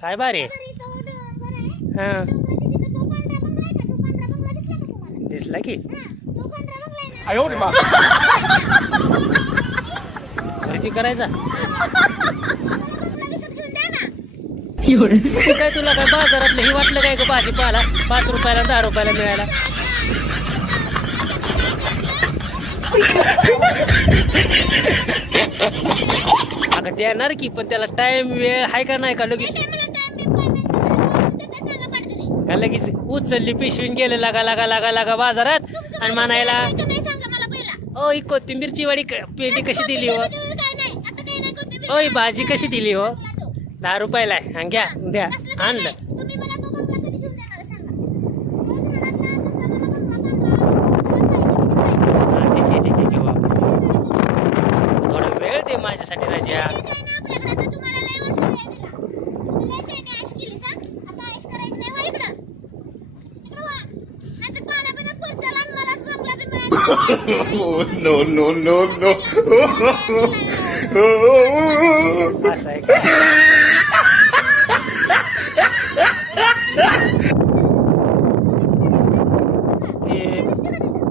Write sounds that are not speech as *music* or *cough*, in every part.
काय बारे हा. दिसला की? खरेदी करायचा. काय तुला काय बाजारातलं ही वाटलं काय का भाजीपाला? पाच रुपयाला दहा रुपयाला मिळायला? *laughs* देणार की पण त्याला टाइम वेळ आहे का नाही का लगेच? का लगेच उचलली पिशवीन गेले लागा लागा लागा लागा बाजारात आणि म्हणायला ओ ही कोथिंबीरची वडी पेंडी कशी दिली हो? ओ ही भाजी कशी दिली हो? दहा रुपयाला आहे. घ्या द्या आणलं हा, ठीक आहे ठीक आहे घेऊ आपण थोडा माझ्यासाठी राजा no, no, no, no. असं आहे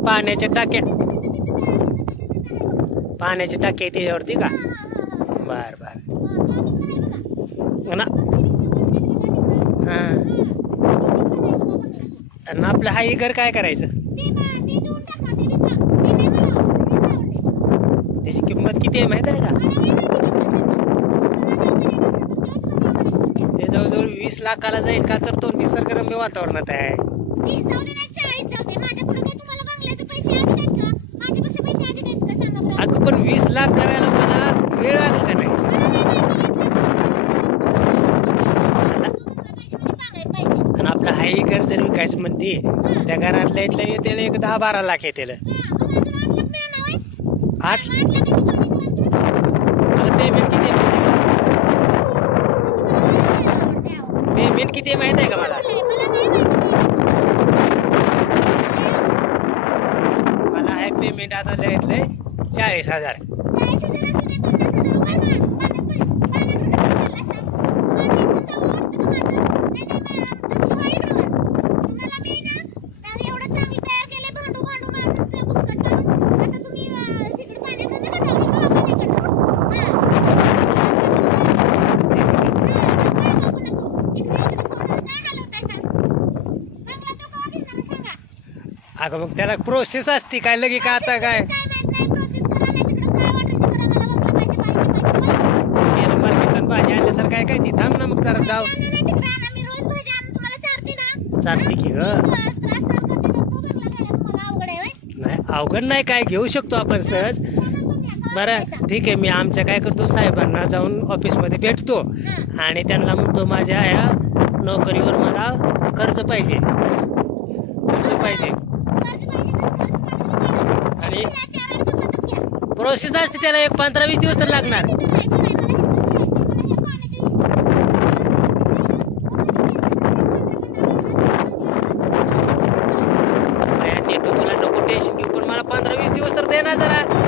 पाण्याच्या टाक्या पाण्याच्या टाक्या त्याच्यावरती का? बर बर. ना. हा. आणि आपलं हाई घर काय करायचं? त्याची किंमत किती आहे माहीत आहे का? ते जवळजवळ वीस लाखाला जाईल का? तर तो निसर्गरम्य वातावरणात आहे. अगं पण वीस लाख करायला मला वेळ लागेल का नाही आणि आपलं हाई विकायचं म्हणते. त्या घरातल्या इथल्या येते एक दहा बारा लाख येते आठ मला पेमेंट किती पेमेंट किती माहीत आहे का मला? मला आहे पेमेंट आता घेतलंय चाळीस हजार. अगं मग त्याला प्रोसेस असते काय? लगे का आता काय? भाजी आणल्यासारखं काय काय ती? थांब ना मग जरा जाऊ. चालते की ग? नाही अवघड नाही काय? घेऊ शकतो आपण सहज. बरं ठीक आहे मी आमच्या काय करतो साहेबांना जाऊन ऑफिसमध्ये भेटतो. आणि त्यांना म्हणतो माझ्या ह्या नोकरीवर मला कर्ज पाहिजे. कर्ज पाहिजे आणि प्रोसेस असते त्याला एक पंधरा वीस दिवस तर लागणार. बाया, तुला नको टेन्शन घेऊ पण मला पंधरा वीस दिवस तर देणार जरा.